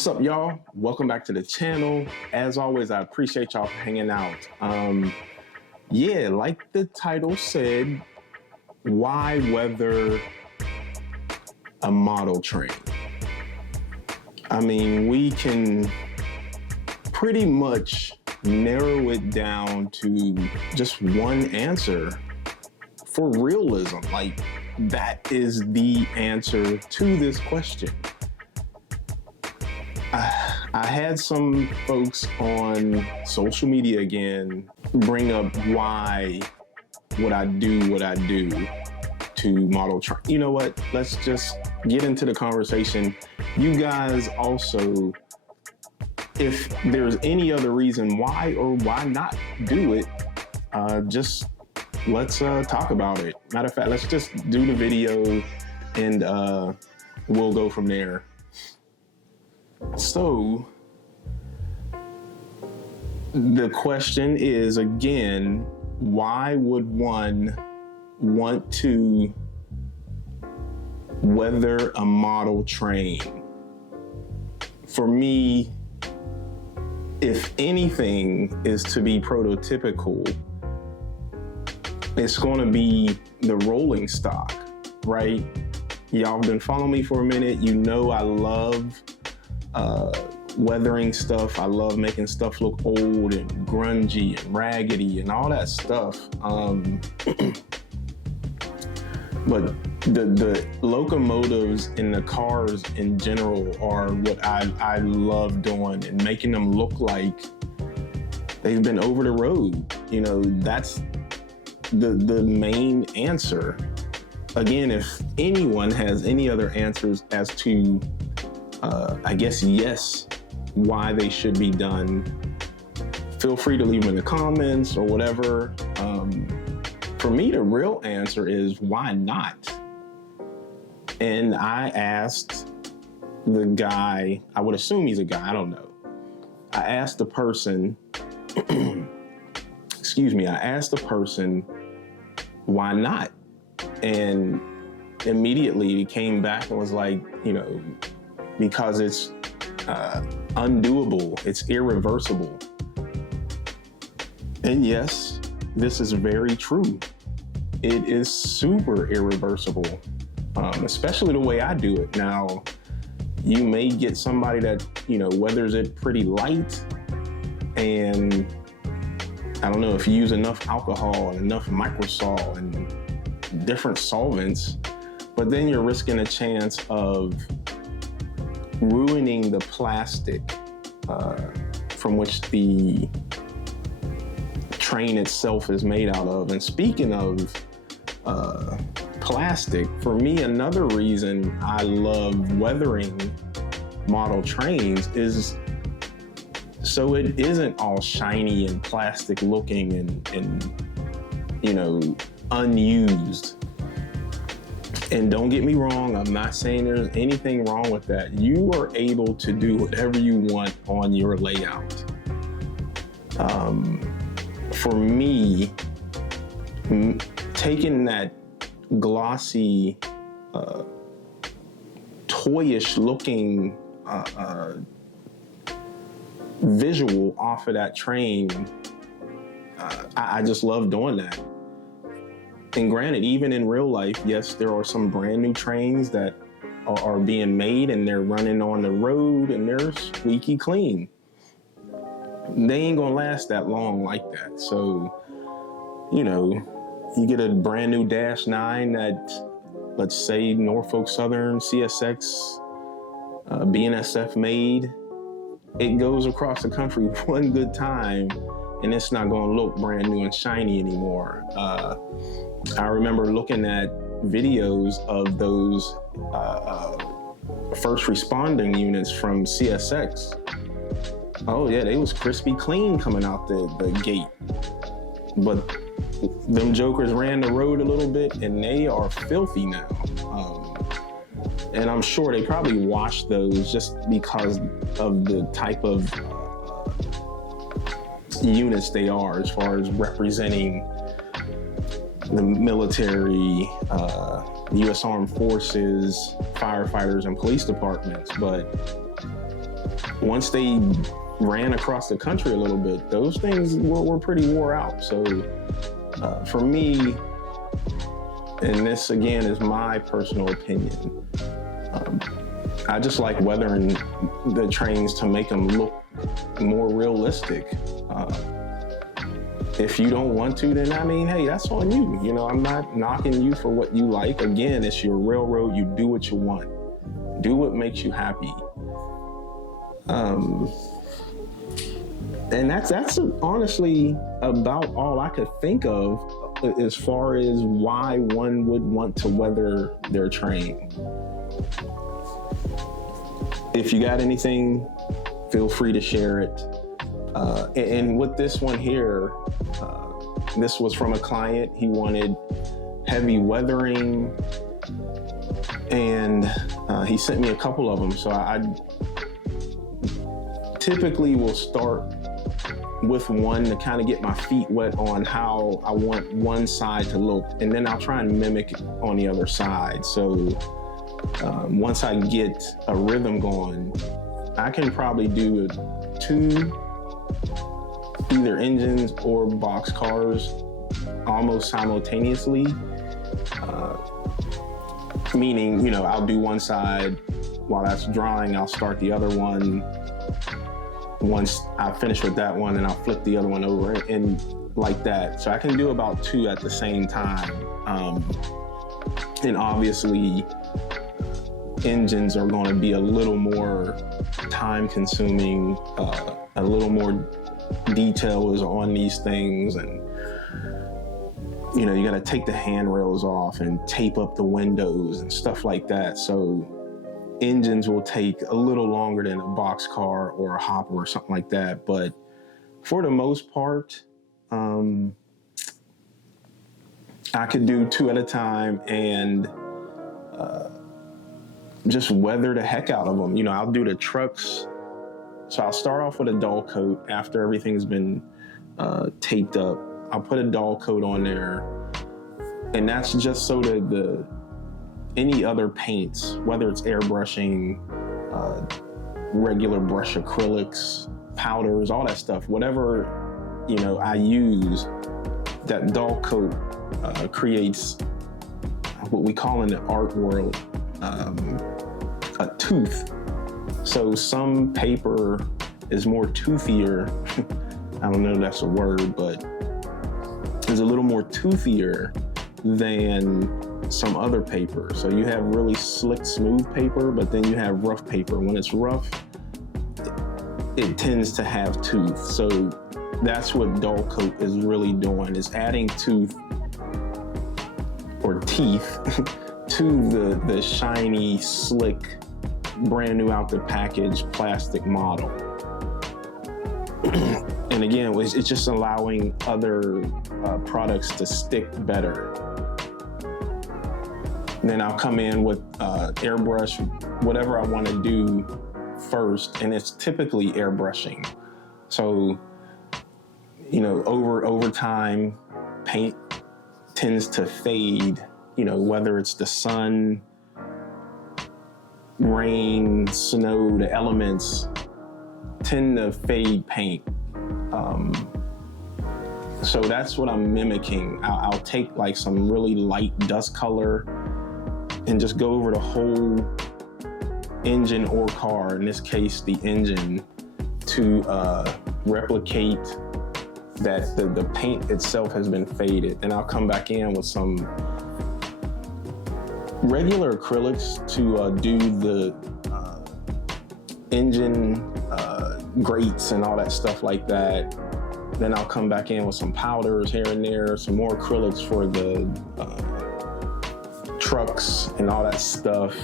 What's up, y'all? Welcome back to the channel. As always, I appreciate y'all hanging out. Yeah, like the title said, why weather a model train? I mean, we can pretty much narrow it down to just one answer for realism. Like, that is the answer to this question. I had some folks on social media again bring up why would I do what I do to model train. You know what? Let's just get into the conversation. You guys also, if there's any other reason why or why not do it, just let's talk about it. Matter of fact, let's just do the video and we'll go from there. So the question is, again, why would one want to weather a model train? For me, if anything is to be prototypical, it's going to be the rolling stock, right? Y'all been following me for a minute. You know I love weathering stuff. I love making stuff look old and grungy and raggedy and all that stuff. But the locomotives and the cars in general are what I love doing, and making them look like they've been over the road. You know, that's the main answer. Again, if anyone has any other answers as to I guess, yes, why they should be done, feel free to leave them in the comments or whatever. For me, the real answer is why not? And I asked the guy, I would assume he's a guy, I don't know. I asked the person, excuse me, I asked the person, why not? And immediately he came back and was like, you know, because it's undoable, it's irreversible. And yes, this is very true. It is super irreversible, especially the way I do it. Now, you may get somebody that, you know, weathers it pretty light, and I don't know, if you use enough alcohol and enough microsol and different solvents, but then you're risking a chance of ruining the plastic from which the train itself is made out of. And speaking of plastic, for me, another reason I love weathering model trains is so it isn't all shiny and plastic looking and you know, unused. And don't get me wrong, I'm not saying there's anything wrong with that. You are able to do whatever you want on your layout. For me, taking that glossy, toyish looking visual off of that train, I just love doing that. And granted, even in real life, yes, there are some brand new trains that are being made and they're running on the road and they're squeaky clean. They ain't gonna last that long like that. So, you know, you get a brand new Dash 9 that, let's say, Norfolk Southern CSX BNSF made, it goes across the country one good time and it's not gonna look brand new and shiny anymore. I remember looking at videos of those first responding units from CSX. Oh yeah, they was crispy clean coming out the gate. But them jokers ran the road a little bit and they are filthy now. And I'm sure they probably washed those just because of the type of units they are, as far as representing the military, U.S. Armed Forces, firefighters, and police departments. But once they ran across the country a little bit, those things were pretty wore out. So for me, and this again is my personal opinion, I just like weathering the trains to make them look more realistic. If you don't want to, then I mean, hey, that's on you. You know, I'm not knocking you for what you like. Again, it's your railroad. You do what you want. Do what makes you happy. And that's honestly about all I could think of as far as why one would want to weather their train. If you got anything, feel free to share it. And with this one here, this was from a client. He wanted heavy weathering, and he sent me a couple of them. So I typically will start with one to kind of get my feet wet on how I want one side to look, and then I'll try and mimic it on the other side. So once I get a rhythm going, I can probably do 2 either engines or box cars almost simultaneously. Meaning, you know, I'll do one side while that's drying, I'll start the other one. Once I finish with that one, and I'll flip the other one over and like that. So I can do about 2 at the same time. And obviously, engines are going to be a little more time consuming, a little more detail is on these things, and you know, you got to take the handrails off and tape up the windows and stuff like that. So engines will take a little longer than a box car or a hopper or something like that. But for the most part, I could do 2 at a time and just weather the heck out of them. You know, I'll do the trucks. So I'll start off with a dull coat after everything's been taped up. I'll put a dull coat on there, and that's just so that any other paints, whether it's airbrushing, regular brush acrylics, powders, all that stuff, whatever, you know, I use, that dull coat creates what we call in the art world a tooth. So some paper is more toothier. I don't know if that's a word, but is a little more toothier than some other paper. So you have really slick, smooth paper, but then you have rough paper. When it's rough, it tends to have tooth. So that's what dull coat is really doing, is adding tooth or teeth to the shiny, slick, brand new out the package plastic model. And again, it's just allowing other products to stick better. Then I'll come in with airbrush, whatever I want to do first, and it's typically airbrushing. So, you know, over time, paint tends to fade, you know, whether it's the sun, rain, snow, the elements tend to fade paint. So that's what I'm mimicking. I'll take like some really light dust color and just go over the whole engine or car, in this case the engine, to replicate that the paint itself has been faded. And I'll come back in with some regular acrylics to do the engine grates and all that stuff like that. Then I'll come back in with some powders here and there, some more acrylics for the trucks and all that stuff.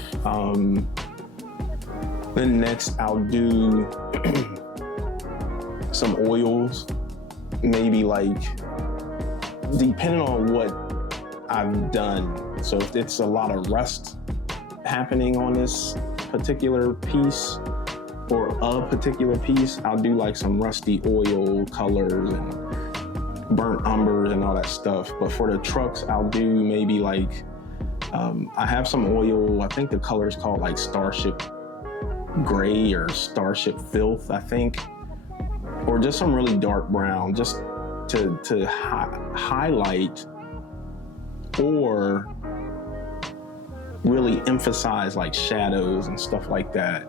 Then next I'll do some oils, maybe like, depending on what I've done. So if it's a lot of rust happening on this particular piece or a particular piece, I'll do like some rusty oil colors and burnt umbers and all that stuff. But for the trucks, I'll do maybe like, I have some oil, I think the color is called like Starship gray or Starship Filth, I think, or just some really dark brown, just to highlight or really emphasize like shadows and stuff like that.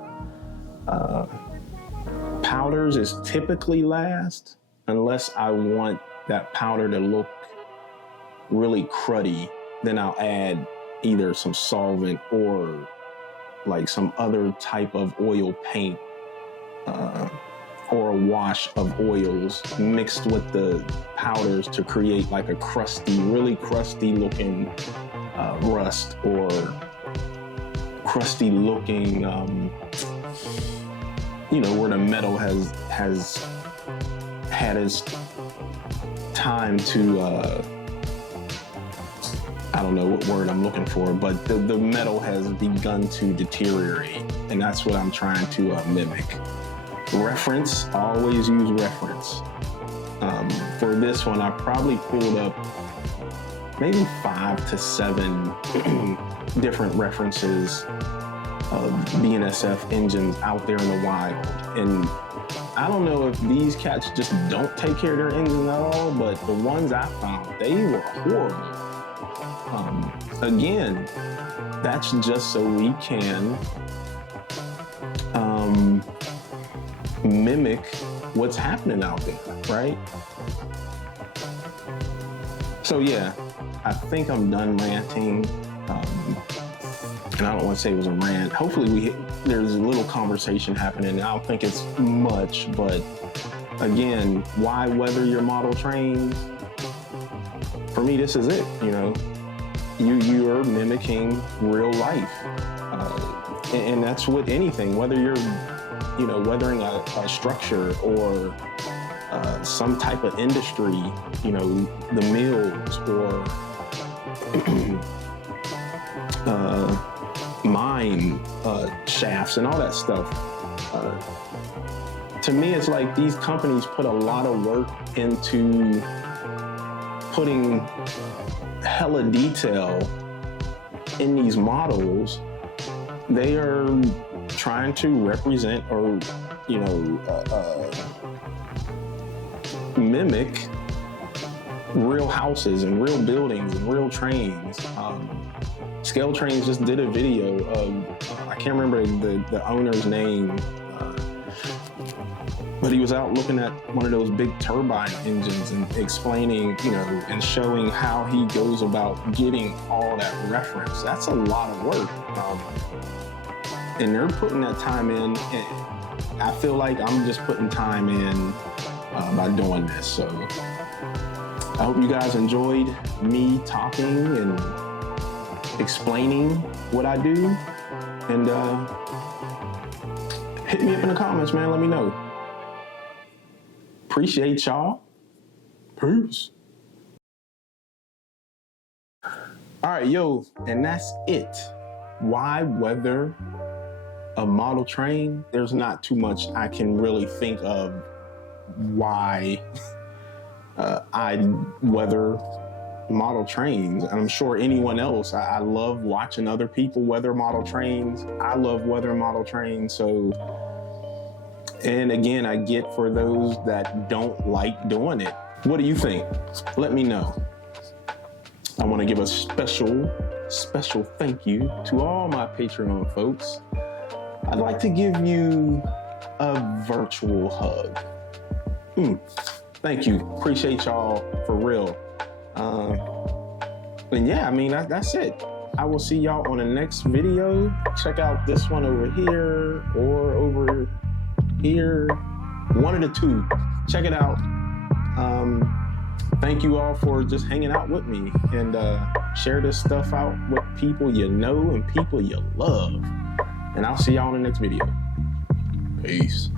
Powders is typically last, unless I want that powder to look really cruddy. Then I'll add either some solvent or like some other type of oil paint, or a wash of oils mixed with the powders to create like a crusty, really crusty looking rust, or crusty looking, you know, where the metal has had its time to, I don't know what word I'm looking for, but the metal has begun to deteriorate, and that's what I'm trying to mimic. Reference, always use reference. For this one, I probably pulled up maybe 5 to 7 different references of BNSF engines out there in the wild. And I don't know if these cats just don't take care of their engines at all, but the ones I found, they were horrible. Again, that's just so we can mimic what's happening out there, right? So yeah, I think I'm done ranting. And I don't want to say it was a rant. Hopefully there's a little conversation happening. I don't think it's much, but again, why weather your model trains? For me, this is it, you know. You are mimicking real life. And that's with anything, whether you're, you know, weathering a structure or some type of industry, you know, the mills or mine shafts and all that stuff. To me, it's like these companies put a lot of work into putting hella detail in these models. They are trying to represent or, you know, mimic real houses and real buildings and real trains. Scale Trains just did a video of, I can't remember the owner's name, but he was out looking at one of those big turbine engines and explaining, you know, and showing how he goes about getting all that reference. That's a lot of work. And they're putting that time in. And I feel like I'm just putting time in by doing this. So I hope you guys enjoyed me talking and explaining what I do. And hit me up in the comments, man. Let me know. Appreciate y'all. Peace. All right, yo, and that's it. Why weather a model train? There's not too much I can really think of why I weather model trains. And I'm sure anyone else, I love watching other people weather model trains. I love weathering model trains. So, and again, I get for those that don't like doing it. What do you think? Let me know. I want to give a special thank you to all my Patreon folks. I'd like to give you a virtual hug. Thank you. Appreciate y'all for real. And yeah, I mean, that's it. I will see y'all on the next video. Check out this one over here or over here. One of the two. Check it out. Thank you all for just hanging out with me, and share this stuff out with people you know and people you love. And I'll see y'all in the next video. Peace.